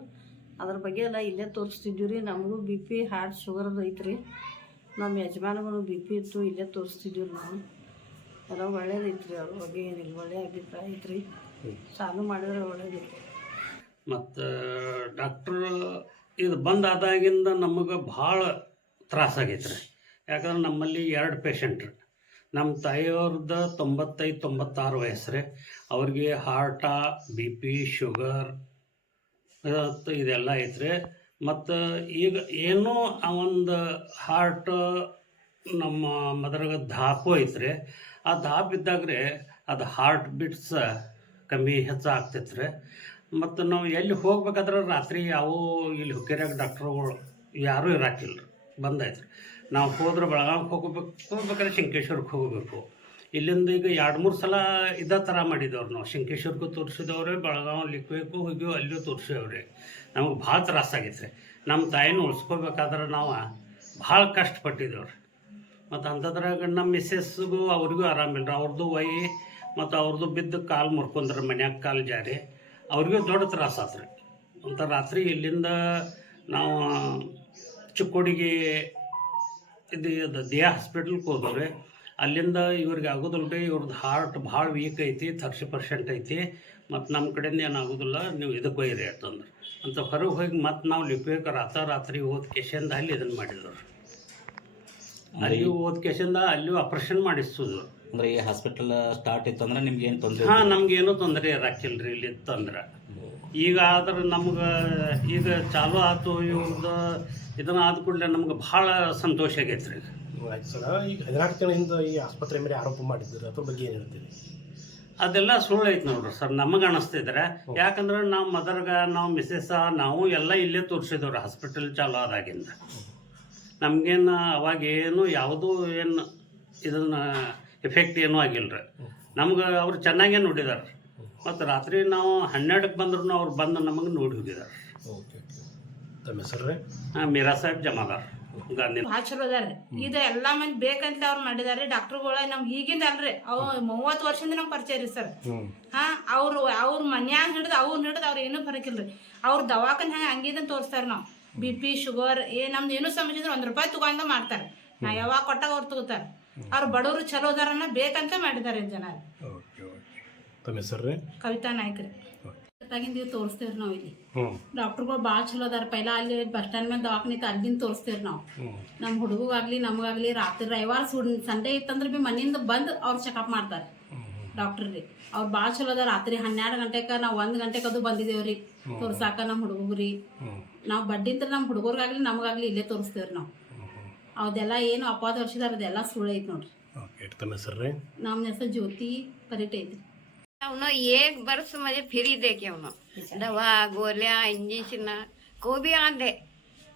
ಅದ್ರ ಬಗ್ಗೆ ಎಲ್ಲ ಇಲ್ಲೇ ತೋರಿಸ್ತಿದ್ವಿ ರೀ. ನಮಗೂ BP ಹಾರ್ಟ್ ಶುಗರ್ದು ಐತ್ರಿ. ನಮ್ಮ ಯಜಮಾನಗಳು ಬಿ ಪಿ ಇತ್ತು, ಇಲ್ಲೇ ತೋರಿಸ್ತಿದ್ವಿ ನಾವು. ಎಲ್ಲ ಒಳ್ಳೇದೈತ್ರಿ, ಅವ್ರ ಬಗ್ಗೆ ಏನಿಲ್ಲ, ಒಳ್ಳೆಯ ಅಭಿಪ್ರಾಯ ಐತ್ರಿ. ಚಾಲು ಮಾಡಿದ್ರೆ ಒಳ್ಳೇದೈತಿ. ಮತ್ತು ಡಾಕ್ಟ್ರ್ ಇದು ಬಂದಾದಾಗಿಂದ ನಮಗೆ ಭಾಳ ತ್ರಾಸಾಗೈತೆ ರೀ. ಯಾಕಂದ್ರೆ ನಮ್ಮಲ್ಲಿ 2 ಪೇಷಂಟ್ರಿ. ನಮ್ಮ ತಾಯಿಯವ್ರದ್ದು 95-96 ವಯಸ್ಸು ರೀ. ಅವ್ರಿಗೆ ಹಾರ್ಟ, ಬಿ ಪಿ, ಶುಗರ್ ಇದೆಲ್ಲ ಐತ್ರಿ. ಮತ್ತು ಈಗ ಏನೋ ಆ ಒಂದು ಹಾರ್ಟ್ ನಮ್ಮ ಮದ್ರಾಗ ಧಾಪು ಐತ್ರಿ. ಆ ಧಾಪ್ ಇದ್ದಾಗ್ರೆ ಅದು ಹಾರ್ಟ್ ಬೀಟ್ಸ್ ಕಮ್ಮಿ ಹೆಚ್ಚು ಆಗ್ತೈತೆ ರೀ. ಮತ್ತು ನಾವು ಎಲ್ಲಿ ಹೋಗ್ಬೇಕಾದ್ರೆ ರಾತ್ರಿ ಯಾವ ಇಲ್ಲಿ ಹುಕ್ಕೇರಿಯಾಗ ಡಾಕ್ಟ್ರುಗಳು ಯಾರೂ ಇರಾಕಿಲ್ಲ ರೀ, ಬಂದಾಯ್ತು ರೀ. ನಾವು ಹೋದ್ರೆ ಬೆಳಗಾವಿಗೆ ಹೋಗ್ಬೇಕಾದ್ರೆ ಶಂಕೇಶ್ವರಕ್ಕೆ ಹೋಗಬೇಕು. ಇಲ್ಲಿಂದ ಈಗ 2-3 ಸಲ ಇದೇ ಥರ ಮಾಡಿದವ್ರು ನಾವು. ಶಂಕೇಶ್ವರಕ್ಕೂ ತೋರಿಸಿದವ್ರೆ, ಬೆಳಗಾವಿ ಲಿಕ್ಬೇಕು ಹೋಗ್ಯೋ ಅಲ್ಲೂ ತೋರಿಸಿದವ್ರಿ. ನಮಗೆ ಭಾಳ ತ್ರಾಸಾಗೈತೆ ರೀ. ನಮ್ಮ ತಾಯಿನೂ ಉಳಿಸ್ಕೋಬೇಕಾದ್ರೆ ನಾವು ಭಾಳ ಕಷ್ಟಪಟ್ಟಿದ್ದೇವ್ರಿ. ಮತ್ತು ಅಂಥದ್ರಾಗ ನಮ್ಮ ಮಿಸ್ಸಸ್ಗೂ ಅವ್ರಿಗೂ ಆರಾಮಿಲ್ಲ ರೀ. ಅವ್ರದ್ದು ಮತ್ತು ಅವ್ರದ್ದು ಬಿದ್ದು ಕಾಲು ಮುರ್ಕೊಂಡ್ರೆ ಮನ್ಯಾಗ ಕಾಲು ಜಾರಿ. ಅವ್ರಿಗೂ ದೊಡ್ಡ ತ್ರಾಸ ಆತ್ರಿ. ಅಂತ ರಾತ್ರಿ ಇಲ್ಲಿಂದ ನಾವು ಚಿಕ್ಕೋಡಿಗೆ ಇದು ದಿಯಾ ಹಾಸ್ಪಿಟ್ಲ್ಗೆ ಹೋದವ್ರಿ. ಅಲ್ಲಿಂದ ಇವ್ರಿಗೆ ಆಗೋದಿಲ್ಲ, ಇವ್ರದ್ದು ಹಾರ್ಟ್ ಭಾಳ ವೀಕ್ ಐತಿ, 30% ಐತಿ, ಮತ್ತು ನಮ್ಮ ಕಡೆಯಿಂದ ಏನಾಗೋದಿಲ್ಲ, ನೀವು ಇದಕ್ಕೆ ಒಯ್ಯಿರಿ ಅಂತಂದ್ರೆ. ಅಂತ ಹೊರಗೆ ಹೋಗಿ ಮತ್ತು ನಾವು ಲಿಪ್ಬೇಕು ರಾತ್ರಿ ಓದ್ ಕೇಶಿಂದ ಅಲ್ಲಿ ಇದನ್ನು ಮಾಡಿದವ್ರು. ಅಲ್ಲಿ ಓದ್ ಕೇಶಿಂದ ಅಲ್ಲಿ ಆಪ್ರೇಷನ್ ಮಾಡಿಸೋದು. ಅಂದರೆ ಈ ಹಾಸ್ಪಿಟಲ್ ಸ್ಟಾರ್ಟ್ ಇತ್ತು ಅಂದ್ರೆ ನಿಮ್ಗೆ ಏನು ತೊಂದರೆ? ಹಾಂ, ನಮಗೇನೂ ತೊಂದರೆ ಇರಾಕಿಲ್ಲ ರೀ ಇಲ್ಲಿ ಇತ್ತಂದ್ರೆ. ಈಗ ಆದ್ರೆ ನಮ್ಗೆ ಈಗ ಚಾಲು ಆಯ್ತು ಇವ್ರದ್ದು ಇದನ್ನು ಆದ ಕೂಡಲೇ ನಮ್ಗೆ ಭಾಳ ಸಂತೋಷ ಆಗೈತೆ ರೀ. ಆಯ್ತು ಸರ್. ಈಗ 14 ತಿಂಗಳಿಂದ ಈ ಆಸ್ಪತ್ರೆ ಮೇಲೆ ಆರೋಪ ಮಾಡಿದ್ದೀರಿ, ಅದ್ರ ಬಗ್ಗೆ ಏನು ಹೇಳ್ತೀರಿ? ಅದೆಲ್ಲ ಸುಳ್ಳು ಐತೆ ನೋಡ್ರಿ ಸರ್, ನಮಗೆ ಅನಿಸ್ತಿದ್ರೆ. ಯಾಕಂದ್ರೆ ನಾವು ಮದರ್ಗ ನಾವು ಮಿಸ್ಸೆಸ್ ನಾವು ಎಲ್ಲ ಇಲ್ಲೇ ತೋರಿಸಿದವ್ರಿ ಹಾಸ್ಪಿಟಲ್ ಚಾಲು ಆದಾಗಿಂದ. ನಮಗೇನು ಅವಾಗೇನು ಯಾವುದೂ ಏನು ಇದನ್ನು ಎಫೆಕ್ಟ್ ಏನೂ ಆಗಿಲ್ಲ ರೀ. ನಮ್ಗೆ ಅವ್ರು ಚೆನ್ನಾಗೇ ನೋಡಿದಾರೆ. ಮತ್ತು ರಾತ್ರಿ ನಾವು 12ಕ್ಕೆ ಬಂದ್ರೂ ಅವ್ರು ಬಂದು ನಮಗೆ ನೋಡಿ ಹೋಗಿದ್ದಾರೆ. ಓಕೆ. ತಮ್ಮ ಹೆಸರು ರೀ? ಹಾಂ, ಮೀರಾ ಸಾಹೇಬ್ ಜಮಾದಾರ್ ಗಾಂಧಿ. ಭಾಳ ಚಲೋ ಅದಾರ. ಇದು ಎಲ್ಲ ಮಂದಿ ಬೇಕಂತ ಅವ್ರು ಮಾಡಿದಾರೆ ಡಾಕ್ಟರ್ಗಳ. ನಮ್ಗೆ ಈಗಿಂದ ಅಲ್ರಿ, ಅವ್ 30 ವರ್ಷದಿಂದ ನಮ್ಗೆ ಪರಿಚಯ ರೀ ಸರ್. ಅವ್ರ ಮನ್ಯಾಗ ಹಿಡಿದು ಅವ್ರು ಏನೂ ಫರಕಿಲ್ರಿ. ಅವ್ರ ದವಾಖಾನೆ ಹಂಗಿದಂತ ತೋರಿಸ್ತಾರೆ. ನಾವು ಬಿ ಪಿ ಶುಗರ್ ನಮ್ದು ಏನೂ ಸಮಸ್ಯೆ ಇದ್ರೆ 1 ರೂಪಾಯಿ ತಗೊಂಡ ಮಾಡ್ತಾರೆ. ನಾ ಯಾವಾಗ ಕೊಟ್ಟಾಗ ಅವ್ರು ತಗೋತಾರೆ. ಅವ್ರು ಬಡವರು ಚಲೋ ಅದಾರನ್ನ ಬೇಕಂತ ಮಾಡಿದ್ದಾರೆ ಜನ. Okay okay. ತಮ್ಮ ಹೆಸರು ರೀ? ಕವಿತಾ ನಾಯ್ಕ ರೀ. ತಾಗಿಂದ ತೋರಿಸ್ತೇವ್ರಿ ನಾವು ಇಲ್ಲಿ. ಡಾಕ್ಟರ್ಗಳು ಭಾಳ ಚಲೋ ಅದಾರ. ಪೈಲ ಅಲ್ಲಿ ಬಸ್ ಸ್ಟ್ಯಾಂಡ್ ಮೇಲೆ ದವಾಖಾನೆ ಇತ್ತು, ಅಲ್ಲಿಂದ ತೋರಿಸ್ತೇವ್ರಿ ನಾವು. ನಮ್ಮ ಹುಡುಗಾಗ್ಲಿ ನಮಗಾಗ್ಲಿ ರಾತ್ರಿ ರವಿವಾರ ಸಂಡೇ ಇತ್ತಂದ್ರೆ ಭೀ ಮನೆಯಿಂದ ಬಂದು ಅವ್ರು ಚೆಕಪ್ ಮಾಡ್ತಾರೆ ಡಾಕ್ಟರ್ ರೀ. ಅವ್ರು ಭಾಳ ಚಲೋ ಅದಾರ. ರಾತ್ರಿ 12 ಗಂಟೆಗೆ ನಾವು 1 ಗಂಟೆಗೆ ಅದು ಬಂದಿದ್ದೇವ್ರಿ ತೋರ್ಸಾಕ ನಮ್ಮ ಹುಡುಗರಿ. ನಾವು ಬಡ್ಡಿಂತ ನಮ್ಮ ಹುಡುಗರಿಗಾಗ್ಲಿ ನಮಗಾಗ್ಲಿ ಇಲ್ಲೇ ತೋರಿಸ್ತೇವ್ರಿ ನಾವು. ಅದೆಲ್ಲ ಏನು ಅಪವಾದ ವರ್ಷದಾರ, ಅದೆಲ್ಲ ಸುಳ್ಳು ಐತಿ ನೋಡ್ರಿ. ತಮ್ಮ ಹೆಸರು ರೀ? ನಮ್ಮ ಹೆಸರು ಜ್ಯೋತಿ ಪರಿಟ್ ಐತ್ರಿ. उन्होंने 1 बरस मुझे फ्री दे के उन्होंने दवा गोलियाँ इंजेक्शन को भी आ दे,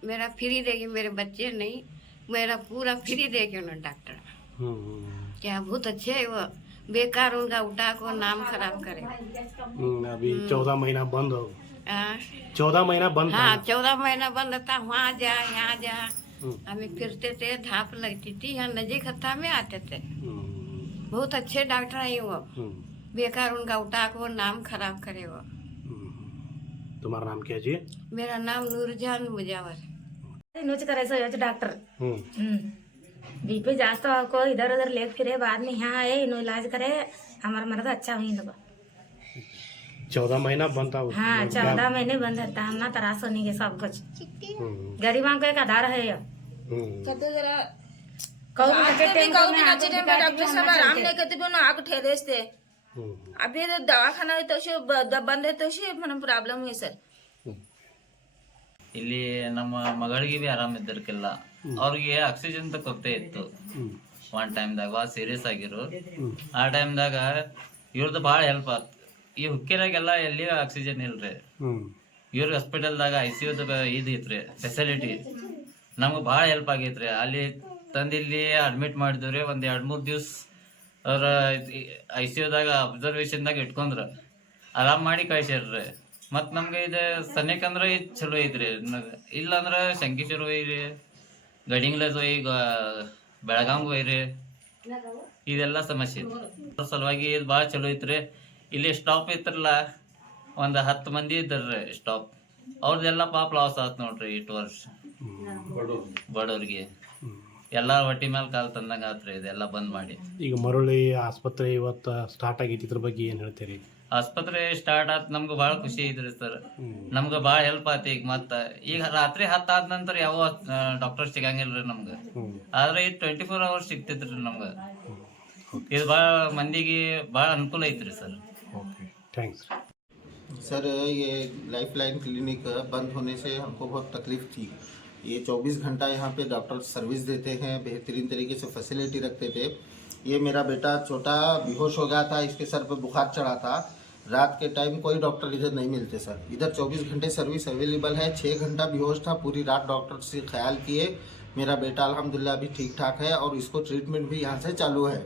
मेरा फ्री दे के, मेरे बच्चे नहीं, मेरा पूरा फ्री दे के उन्होंने डॉक्टर। क्या बहुत अच्छे है वो, बेकार उनका उठा को नाम खराब करे। अभी 14 महीना बंद हो। 14 महीना बंद? हाँ, 14 महीना बंद था। वहाँ जा यहाँ जा हमें फिरते थे, धाप लगती थी, यहाँ नजीक हत्था में आते थे। बहुत अच्छे डॉक्टर है वो, बेकार उनका उठा को नाम खराब करे वो। तुम्हारा नाम क्या जी? मेरा नाम नूरजहान मुजावर। न्यूज करायचं याचं डॉक्टर बीपी जास्त को इधर उधर ले फिरे, बाद में यहाँ आए, इन्हों इलाज करे, हमारा मर्द अच्छा हुई लोग। 14 महीना बंद था? हाँ, 14 महीने बंद रहता है। हमना तरास होने के सब कुछ गरीबों का एक आधार है ये। डॉक्टर साहब आराम नहीं करते पण आग ठेरेसते. अभी दवाखाना तशी बंद आहे तशी म्हणून ಪ್ರಾಬ್ಲಮ್ ಇದೆ ಸರ್. ಇಲ್ಲಿ ನಮ್ಮ ಮಗಳಿಗೆ ಬಿ ಆರಾಮಿದ್ದರ್ಕಿಲ್ಲ. ಅವ್ರಿಗೆ ಆಕ್ಸಿಜನ್ ಕೊರತೆ ಇತ್ತು ಒನ್ ಟೈಮ್ದಾಗ, ಭಾಳ ಸೀರಿಯಸ್ ಆಗಿರು. ಆ ಟೈಮ್ದಾಗ ಇವ್ರದ್ದು ಭಾಳ ಹೆಲ್ಪ್ ಆಯ್ತು. ಈ ಹುಕ್ಕೇರಾಗೆಲ್ಲ ಎಲ್ಲಿ ಆಕ್ಸಿಜನ್ ಇಲ್ರಿ. ಇವ್ರಿಗೆ ಹಾಸ್ಪಿಟಲ್ದಾಗ ICU ಇದು ಐತ್ರಿ ಫೆಸಿಲಿಟಿ, ನಮ್ಗೆ ಭಾಳ ಹೆಲ್ಪ್ ಆಗೈತ್ರಿ. ಅಲ್ಲಿ ತಂದಿಲ್ಲಿ ಅಡ್ಮಿಟ್ ಮಾಡಿದ್ರಿ. ಒಂದು 2-3 ದಿವಸ ಅವ್ರ ICUದಾಗ ಅಬ್ಸರ್ವೇಷನ್ದಾಗ ಇಟ್ಕೊಂಡ್ರ ಆರಾಮ್ ಮಾಡಿ ಕಳ್ಸ್ಯಾರ್ರಿ. ಮತ್ತು ನಮ್ಗೆ ಇದು ಸನೇಕಂದ್ರೆ ಇದು ಚಲೋ ಐತ್ರಿ. ಇಲ್ಲಾಂದ್ರೆ ಶಂಕೇಶ್ವರ ಒಯ್ಯಿರಿ, ಗಡಿಂಗ್ಲಸ್ ಒಯ್ಯಿ, ಬೆಳಗಾಂಗ್ ಒಯ್ಯಿರಿ, ಇದೆಲ್ಲ ಸಮಸ್ಯೆ ಐತಿ. ಅದ್ರ ಸಲುವಾಗಿ ಇದು ಭಾಳ ಚಲೋ ಐತ್ರಿ. ಇಲ್ಲಿ ಸ್ಟಾಪ್ ಐತ್ರಲ್ಲ, ಒಂದು 10 ಮಂದಿ ಇದ್ರಿ ಸ್ಟಾಪ್. ಅವ್ರದ್ದೆಲ್ಲ ಪಾಪ ಲಾಸ್ ಆಯ್ತು ನೋಡ್ರಿ 8 ವರ್ಷ ಬಡವ್ರಿಗೆ. ಎಲ್ಲ ಹೊಟ್ಟಿ ಮೇಲೆ ಕಾಲು ತಂದಂಗೆ ಆತ್ರಿ ಇದೆಲ್ಲ ಬಂದ್ ಮಾಡಿ. ಈಗ ಮರಳಿ ಆಸ್ಪತ್ರೆ ಇವತ್ತು ಸ್ಟಾರ್ಟ್ ಆಗೈತಿ, ಇದ್ರ ಬಗ್ಗೆ ಏನು ಹೇಳ್ತೀರಿ? ಆಸ್ಪತ್ರೆ ಸ್ಟಾರ್ಟ್ ಆತ್ ನಮ್ಗೆ ಭಾಳ ಖುಷಿ ಐತ್ರಿ ಸರ್. ನಮ್ಗೆ ಭಾಳ ಹೆಲ್ಪ್ ಆಯ್ತು. ಈಗ ರಾತ್ರಿ 10 ಆದ ನಂತರ ಯಾವ ಡಾಕ್ಟರ್ ಸಿಗಂಗಿಲ್ರಿ ನಮ್ಗೆ. ಆದ್ರೆ ಇದು 24 hours ಸಿಗ್ತೈತ್ರಿ ನಮ್ಗೆ. ಇದು ಭಾಳ ಮಂದಿಗೆ ಭಾಳ ಅನುಕೂಲ ಐತ್ರಿ ಸರ್. Okay, thanks. सर, ये लाइफलाइन क्लिनिक बंद होने से हमको बहुत तकलीफ़ थी। ये 24 घंटा यहाँ पे डॉक्टर सर्विस देते हैं, बेहतरीन तरीके से फैसिलिटी रखते थे। ये मेरा बेटा छोटा बेहोश हो गया था, इसके सर पे बुखार चढ़ा था। रात के टाइम कोई डॉक्टर इधर नहीं मिलते सर। इधर 24 घंटे सर्विस अवेलेबल है। 6 घंटा बेहोश था, पूरी रात डॉक्टर से ख्याल किए। मेरा बेटा अल्हम्दुलिल्लाह अभी ठीक ठाक है और इसको ट्रीटमेंट भी यहाँ से चालू है।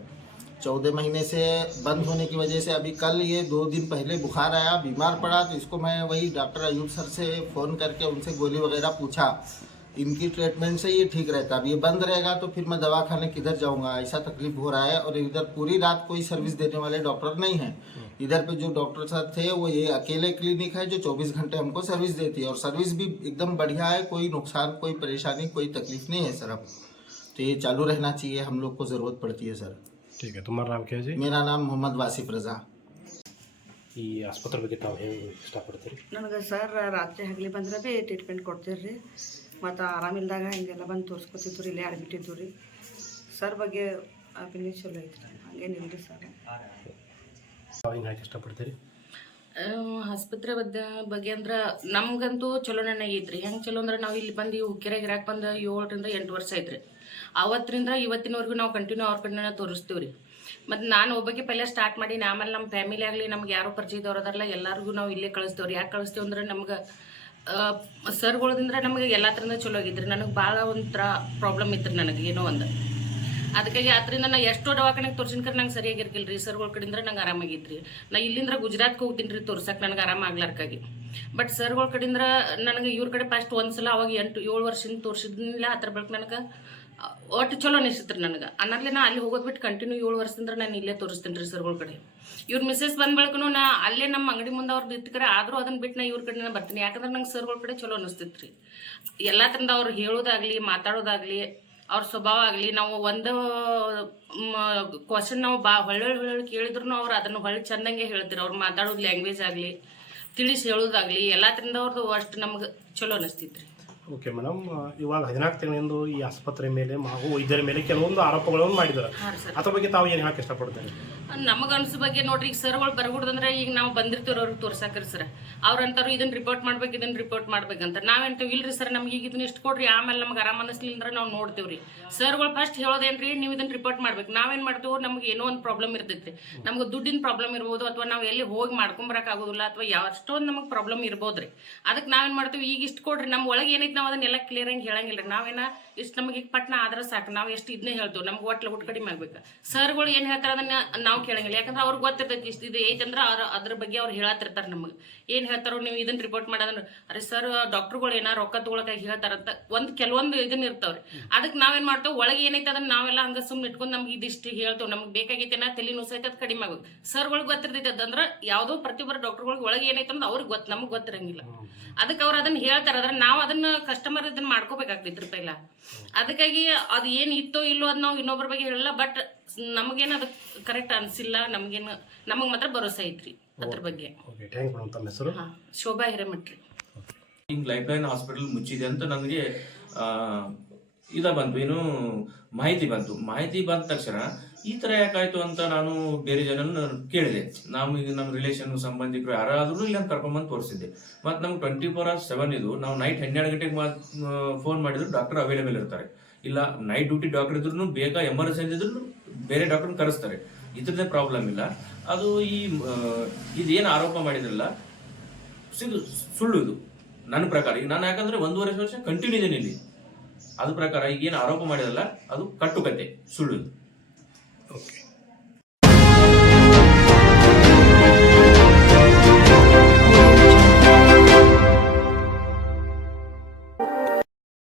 14 महीने से बंद होने की वजह से अभी कल ये 2 दिन पहले बुखार आया, बीमार पड़ा, तो इसको मैं वही डॉक्टर अयूब सर से फ़ोन करके उनसे गोली वगैरह पूछा। इनकी ट्रीटमेंट से ये ठीक रहता। अब ये बंद रहेगा तो फिर मैं दवाखाने किधर जाऊंगा, ऐसा तकलीफ हो रहा है। और इधर पूरी रात कोई सर्विस देने वाले डॉक्टर नहीं हैं। इधर पे जो डॉक्टर साहब थे वो ये अकेले क्लिनिक है जो 24 घंटे हमको सर्विस देती है, और सर्विस भी एकदम बढ़िया है। कोई नुकसान, कोई परेशानी, कोई तकलीफ नहीं है सर। अब तो ये चालू रहना चाहिए, हम लोग को ज़रूरत पड़ती है सर। ठीक है, तुम्हारा नाम क्या है जी? मेरा नाम मोहम्मद वासिफ रज़ा। ಈ ಆಸ್ಪತ್ರೆ ಬಗ್ಗೆ ತಾವು ಹೇಗೆ ಇಷ್ಟಪಡ್ತೀರಿ? ನನಗೆ ಸರ್ ರಾತ್ರಿ ಹಗಲಿ ಬಂದ್ರೆ ಭೀ ಟ್ರೀಟ್ಮೆಂಟ್ ಕೊಡ್ತೀರಿ ರೀ. ಮತ್ತು ಆರಾಮಿಲ್ದಾಗ ಹಿಂಗೆಲ್ಲ ಬಂದು ತೋರಿಸ್ಕೊತಿದ್ದು ರೀ, ಇಲ್ಲೇ ಅಡ್ಮಿಟ್ ಇದ್ದು ರೀ. ಸರ್ ಬಗ್ಗೆ ಅಪಿನಿಯನ್ ಚಲೋ ಐತ್ರಿ, ಹಂಗೇನಿಲ್ಲ ರೀ ಸರ್. ತಾವು ಏನು ಹೇಗೆ ಇಷ್ಟಪಡ್ತೀರಿ? ಆಸ್ಪತ್ರೆ ಬಗ್ಗೆ ಅಂದ್ರೆ ನಮ್ಗಂತೂ ಚಲೋ ಐತ್ರಿ. ಹೆಂಗೆ ಚಲೋ ಅಂದ್ರೆ ನಾವು ಇಲ್ಲಿ ಬಂದು ಹುಕ್ಕೆರೆಗೆ ಇರಾಕ್ ಬಂದು 7 ರಿಂದ 8 ವರ್ಷ ಐತ್ರಿ. ಅವತ್ತರಿಂದ ಇವತ್ತಿನವರೆಗೂ ನಾವು ಕಂಟಿನ್ಯೂ ಅವ್ರ ಕಡೆನೇ ತೋರಿಸ್ತೀವಿ ರೀ. ಮತ್ತು ನಾನು ಒಬ್ಬಕ್ಕೆ ಪೈಲೆ ಸ್ಟಾರ್ಟ್ ಮಾಡಿ ಆಮೇಲೆ ನಮ್ಮ ಫ್ಯಾಮಿಲಿ ಆಗಲಿ ನಮ್ಗೆ ಯಾರು ಪರಿಚಯದವ್ರು ಅದಾರಲ್ಲ ಎಲ್ಲರಿಗೂ ನಾವು ಇಲ್ಲೇ ಕಳಿಸ್ತೇವೆ ರೀ. ಯಾಕೆ ಕಳಿಸ್ತೇವೆ ಅಂದ್ರೆ ನಮ್ಗೆ ಸರ್ಗಳದಿಂದ ನಮಗೆ ಎಲ್ಲ ಥರದಿಂದ ಚಲೋ ಆಗಿದ್ರಿ. ನನಗೆ ಭಾಳ ಒಂಥರ ಪ್ರಾಬ್ಲಮ್ ಇತ್ತು ರೀ, ನನಗೆ ಏನೋ ಒಂದು. ಅದಕ್ಕಾಗಿ ಅದರಿಂದ ನಾ ಎಷ್ಟೋ ದವಾಖಾನೆಗೆ ತೋರ್ಸಿನ್ಕರೆ ನಂಗೆ ಸರಿಯಾಗಿರ್ಕಿಲ್ಲ ರೀ. ಸರ್ಗಳ ಕಡೆಯಿಂದ ನಂಗೆ ಆರಾಮಾಗಿತ್ತು. ನಾ ಇಲ್ಲಿಂದ ಗುಜರಾತ್ಗೆ ಹೋಗ್ತೀನಿ ರೀ ತೋರ್ಸಕ್ಕೆ, ನನಗೆ ಆರಾಮಾಗ್ಲಾರ್ಕಾಗಿ. ಬಟ್ ಸರ್ಗಳ ಕಡೆಯಿಂದ ನನಗೆ ಇವ್ರ ಕಡೆ ಫಸ್ಟ್ ಒಂದ್ಸಲ ಅವಾಗ 7 ವರ್ಷದಿಂದ ತೋರಿಸಿದ್ನಿಲ್ಲ. ಅದ್ರ ಬಳಿಕ ನನಗೆ ಒಟ್ಟು ಚಲೋ ಅನಿಸಿತ್ತು ರೀ ನನಗೆ. ಅನ್ನರ್ಲೆ ನಾ ಅಲ್ಲಿ ಹೋಗೋದು ಬಿಟ್ಟು ಕಂಟಿನ್ಯೂ 7 ವರ್ಷದಿಂದ ನಾನು ಇಲ್ಲೇ ತೋರಿಸ್ತೀನಿ ರೀ ಸರ್ಗಳ ಕಡೆ. ಇವ್ರ ಮಿಸ್ಸಸ್ ಬಂದ ಬಳಿಕನು ನಾ ಅಲ್ಲೇ ನಮ್ಮ ಅಂಗಡಿ ಮುಂದೆ ಅವ್ರದ್ದು ಇಟ್ಕರೆ ಆದರೂ ಅದನ್ನು ಬಿಟ್ಟು ನಾ ಇವ್ರ ಕಡೆ ಬರ್ತೀನಿ. ಯಾಕಂದ್ರೆ ನಂಗೆ ಸರ್ಗಳ ಕಡೆ ಚಲೋ ಅನಿಸ್ತಿತ್ತು ರೀ. ಎಲ್ಲ ಥರದ ಅವ್ರು ಹೇಳೋದಾಗಲಿ, ಮಾತಾಡೋದಾಗಲಿ, ಅವ್ರ ಸ್ವಭಾವ ಆಗಲಿ, ನಾವು ಒಂದು ಕ್ವಶನ್ ನಾವು ಹೊಳ್ಳಿ ಕೇಳಿದ್ರು ಅವ್ರು ಅದನ್ನು ಹೊಳ್ಳಿ ಚೆಂದಂಗೆ ಹೇಳ್ತೀರಿ. ಅವ್ರು ಮಾತಾಡೋದು ಲ್ಯಾಂಗ್ವೇಜ್ ಆಗಲಿ, ತಿಳಿಸಿ ಹೇಳೋದಾಗಲಿ, ಎಲ್ಲ ಥರಿಂದ ಅವ್ರದ್ದು ಅಷ್ಟು ನಮ್ಗೆ ಚಲೋ ಅನಿಸ್ತಿತ್ತು ರೀ. ಓಕೆ ಮೇಡಮ್, ಇವಾಗ 14 ತಿಂಗಳಿಂದ ಈ ಆಸ್ಪತ್ರೆ ಮೇಲೆ ಹಾಗೂ ವೈದ್ಯರ ಮೇಲೆ ಕೆಲವೊಂದು ಆರೋಪಗಳನ್ನು ಮಾಡಿದ್ದಾರೆ. ಅದ್ರ ಬಗ್ಗೆ ತಾವು ಏನು ಹೇಳಕ್ಕೆ ಇಷ್ಟಪಡ್ತಾರೆ? ನಮಗೆ ಅನ್ಸೋ ಬಗ್ಗೆ ನೋಡ್ರಿ, ಈಗ ಸರ್ಗಳು ಬರ್ಬಿಡ್ದಂದ್ರೆ ಈಗ ನಾವು ಬಂದಿರ್ತೀವಿ ಅವ್ರಿಗೆ ತೋರ್ಸಾಕ್ರಿ ಸರ್. ಅವ್ರಂತಾರು ಇದನ್ನ ರಿಪೋರ್ಟ್ ಮಾಡ್ಬೇಕು, ಇದನ್ನ ರಿಪೋರ್ಟ್ ಮಾಡ್ಬೇಕಂತ. ನಾವೇಂತೀವಿ ಇಲ್ರಿ ಸರ್, ನಮ್ಗೆ ಈಗ ಇದನ್ನ ಇಷ್ಟು ಕೊಡ್ರಿ, ಆಮೇಲೆ ನಮ್ಗೆ ಆರಾಮ ಅನ್ನಿಸ್ಲಿಲ್ಲ ನಾವು ನೋಡ್ತೀವ್ರಿ. ಸರ್ಗಳು ಫಸ್ಟ್ ಹೇಳೋದೇನ್ರಿ, ನೀವು ಇದನ್ನ ರಿಪೋರ್ಟ್ ಮಾಡ್ಬೇಕು. ನಾವೇನು ಮಾಡ್ತೀವಿ, ನಮ್ಗೆ ಏನೋ ಒಂದು ಪ್ರಾಬ್ಲಮ್ ಇರ್ತೈತಿ. ನಮ್ಗೆ ದುಡ್ಡಿನ ಪ್ರಾಬ್ಲಮ್ ಇರ್ಬೋದು, ಅಥವಾ ನಾವು ಎಲ್ಲಿ ಹೋಗಿ ಮಾಡ್ಕೊಂಬರಕ್ಕಾಗೋದಿಲ್ಲ, ಅಥವಾ ಎಷ್ಟೊಂದು ನಮಗೆ ಪ್ರಾಬ್ಲಮ್ ಇರ್ಬೋದ್ರಿ. ಅದಕ್ಕೆ ನಾವೇನು ಮಾಡ್ತೀವಿ, ಈಗ ಇಷ್ಟು ಕೊಡ್ರಿ, ನಮ್ಮ ಒಳಗೆ ಏನೈತಿ ನಾವು ಅದನ್ನೆಲ್ಲ ಕ್ಲಿಯರ್ ಆಗಿ ಹೇಳಂಗಿಲ್ಲ ರೀ. ನಾವೇನ ಇಷ್ಟು ನಮಗೆ ಈಗ ಪಟ್ನ ಆದ್ರೆ ಸಾಕು, ನಾವು ಎಷ್ಟು ಇದನ್ನೇ ಹೇಳ್ತೀವಿ. ನಮ್ಗೆ ಒಟ್ಟು ಕಡಿಮೆ ಆಗ್ಬೇಕು. ಸರ್ಗಳು ಏನು ಹೇಳ್ತಾರೆ ಅದನ್ನ ನಾವು ಕೇಳಂಗಿಲ್ಲ. ಯಾಕಂದ್ರೆ ಅವ್ರಿಗೆ ಗೊತ್ತಿರ್ತೈತಿ ಇಷ್ಟು ಇದು ಐತಂದ್ರೆ ಅದ್ರ ಬಗ್ಗೆ ಅವ್ರು ಹೇಳತ್ತಿರ್ತಾರೆ ನಮಗೆ. ಏನು ಹೇಳ್ತಾರೋ, ನೀವು ಇದನ್ನ ರಿಪೋರ್ಟ್ ಮಾಡೋದನ್ನ ಅರೆ ಸರ್ ಡಾಕ್ಟರ್ಗಳು ಏನಾರು ರೊಕ್ಕ ತೊಗೊಳಕಾಗಿ ಹೇಳ್ತಾರಂತ ಕೆಲವೊಂದು ಇದನ್ನ ಇರ್ತಾವ್ರಿ. ಅದಕ್ಕೆ ನಾವೇನು ಮಾಡ್ತೇವೆ, ಒಳಗೆ ಏನೈತೆ ಅದನ್ನ ನಾವೆಲ್ಲ ಹಂಗೆ ಸುಮ್ಮನೆ ಇಟ್ಕೊಂಡು ನಮ್ಗೆ ಇದಿಷ್ಟು ಹೇಳ್ತೇವೆ, ನಮ್ಗೆ ಬೇಕಾಗೈತೆ ನಾ ತಲೆ ನುಸೈತೆ ಅದು ಕಡಿಮೆ ಆಗೋದು. ಸರ್ಗಳಿಗೆ ಗೊತ್ತಿರ್ತೈತೆ ಅದಂದ್ರೆ ಯಾವುದೋ ಪ್ರತಿಯೊಬ್ಬರು ಡಾಕ್ಟರ್ಗಳಿಗೆ ಒಳಗೆ ಏನೈತೆ ಅಂದ್ರೆ ಅವ್ರಿಗೆ ನಮಗೆ ಗೊತ್ತಿರಂಗಿಲ್ಲ. ಅದಕ್ಕೆ ಅವ್ರು ಅದನ್ನ ಹೇಳ್ತಾರೆ. ಅದ್ರ ನಾವು ಅದನ್ನ ಕಸ್ಟಮರ್ ಇದನ್ನ ಮಾಡ್ಕೋಬೇಕಾಗ್ತೈತ್ರಿ ಪೈಲ. ಅದಕ್ಕಾಗಿ ಅದು ಏನು ಇತ್ತೋ ಇಲ್ಲೋ ಅದು ನಾವು ಇನ್ನೊಬ್ಬರ ಬಗ್ಗೆ ಹೇಳಲ್ಲ. ಬಟ್ ನಮಗೇನು ಅದು ಕರೆಕ್ಟ್ ಅನ್ಸಿಲ್ಲ. ನಮಗೆ ಮಾತ್ರ ಭರೋಸೆ ಐತ್ರಿ ಅದ್ರ ಬಗ್ಗೆ. ಶೋಭಾ ಹಿರೇಮಠ್ ರೀ. ಹಿಂಗೆ ಲೈಫ್ ಲೈನ್ ಹಾಸ್ಪಿಟಲ್ ಮುಚ್ಚಿದೆ ಅಂತ ನನಗೆ ಬಂತು, ಏನು ಮಾಹಿತಿ ಬಂದ ತಕ್ಷಣ ಈ ಥರ ಯಾಕಾಯ್ತು ಅಂತ ನಾನು ಬೇರೆ ಜನನ ಕೇಳಿದೆ. ಈಗ ನಮ್ಮ ರಿಲೇಷನ್ ಸಂಬಂಧಿಕರು ಯಾರಾದ್ರೂ ಇಲ್ಲ ಕರ್ಕೊಂಡ್ಬಂದು ತೋರಿಸಿದ್ದೆ. ಮತ್ತು ನಮ್ಗೆ 24/7 ಇದು. ನಾವು ನೈಟ್ 12 ಗಂಟೆಗೆ ಫೋನ್ ಮಾಡಿದ್ರು ಡಾಕ್ಟರ್ ಅವೈಲೇಬಲ್ ಇರ್ತಾರೆ. ಇಲ್ಲ ನೈಟ್ ಡ್ಯೂಟಿ ಡಾಕ್ಟರ್ ಇದ್ರು ಬೇಗ ಎಮರ್ಜೆನ್ಸಿ ಇದ್ರು ಬೇರೆ ಡಾಕ್ಟರ್ ಕರೆಸ್ತಾರೆ. ಇದ್ರದ್ದೇ ಪ್ರಾಬ್ಲಮ್ ಇಲ್ಲ. ಅದು ಇದೇನು ಆರೋಪ ಮಾಡಿದ್ರಲ್ಲ ಸುಳ್ಳು ಇದು ನನ್ನ ಪ್ರಕಾರ. ಈಗ ನಾನು ಯಾಕಂದ್ರೆ 1.5 ವರ್ಷ ಕಂಟಿನ್ಯೂ ಇದ್ದೀನಿ ಇಲ್ಲಿ. ಅದ್ರ ಪ್ರಕಾರ ಈಗೇನು ಆರೋಪ ಮಾಡಿದಲ್ಲ ಅದು ಕಟ್ಟುಕತೆ, ಸುಳ್ಳು. ಓಕೆ.